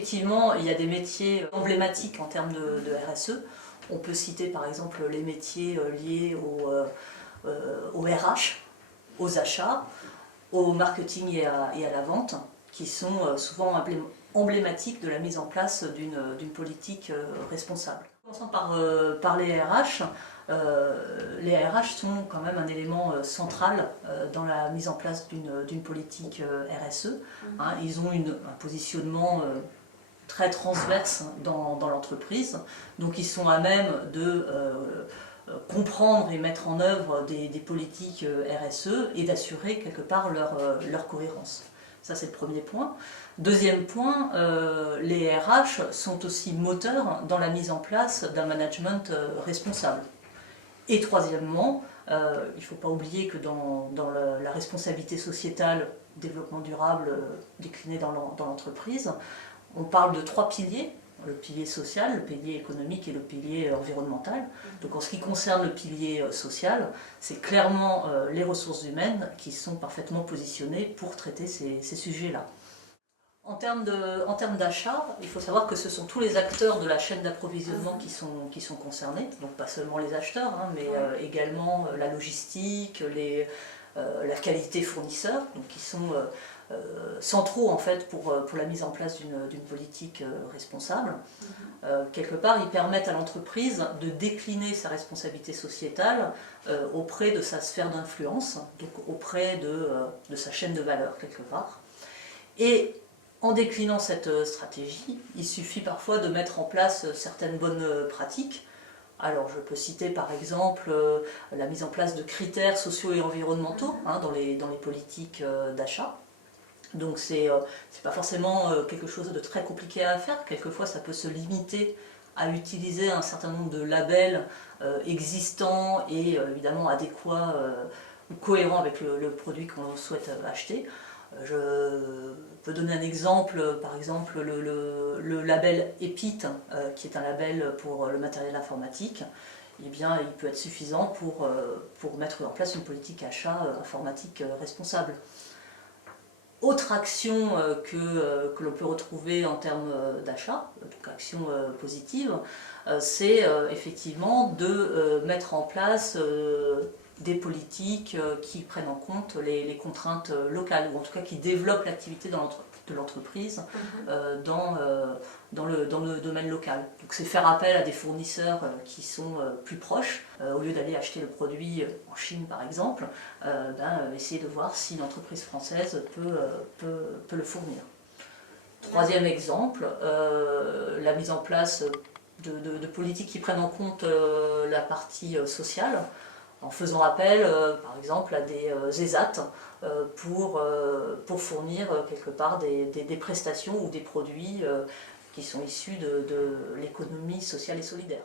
effectivement, il y a des métiers emblématiques en termes de RSE. On peut citer par exemple les métiers liés au RH, aux achats, au marketing et à la vente, qui sont souvent emblématiques de la mise en place d'une politique responsable. Commençons par les RH. Les RH sont quand même un élément central dans la mise en place d'une politique RSE. Hein, ils ont un positionnement très transverse dans l'entreprise, donc ils sont à même de comprendre et mettre en œuvre des politiques RSE et d'assurer quelque part leur cohérence. Ça, c'est le premier point. Deuxième point, les RH sont aussi moteurs dans la mise en place d'un management responsable. Et troisièmement, il ne faut pas oublier que dans la responsabilité sociétale, développement durable décliné dans l'entreprise, on parle de 3 piliers. Le pilier social, le pilier économique et le pilier environnemental. Donc en ce qui concerne le pilier social, c'est clairement les ressources humaines qui sont parfaitement positionnées pour traiter ces sujets-là. En termes d'achat, il faut savoir que ce sont tous les acteurs de la chaîne d'approvisionnement qui sont concernés, donc pas seulement les acheteurs, hein, mais également la logistique, la qualité fournisseur, donc qui sont centraux en fait pour la mise en place d'une politique responsable. Quelque part, ils permettent à l'entreprise de décliner sa responsabilité sociétale auprès de sa sphère d'influence, donc auprès de sa chaîne de valeur quelque part. Et en déclinant cette stratégie, il suffit parfois de mettre en place certaines bonnes pratiques. Alors je peux citer par exemple la mise en place de critères sociaux et environnementaux hein, dans les politiques d'achat. Donc c'est pas forcément quelque chose de très compliqué à faire, quelquefois ça peut se limiter à utiliser un certain nombre de labels existants et évidemment adéquats ou cohérents avec le produit qu'on souhaite acheter. Je peux donner un exemple, par exemple le label EPIT, qui est un label pour le matériel informatique, eh bien, il peut être suffisant pour mettre en place une politique achat informatique responsable. Autre action que l'on peut retrouver en termes d'achat, donc action positive, c'est effectivement de mettre en place des politiques qui prennent en compte les contraintes locales, ou en tout cas qui développent l'activité de l'entreprise dans le domaine local. Donc c'est faire appel à des fournisseurs qui sont plus proches, au lieu d'aller acheter le produit en Chine par exemple, essayer de voir si une entreprise française peut le fournir. Troisième exemple, la mise en place de politiques qui prennent en compte la partie sociale, en faisant appel, par exemple, à des ESAT pour fournir quelque part des prestations ou des produits qui sont issus de l'économie sociale et solidaire.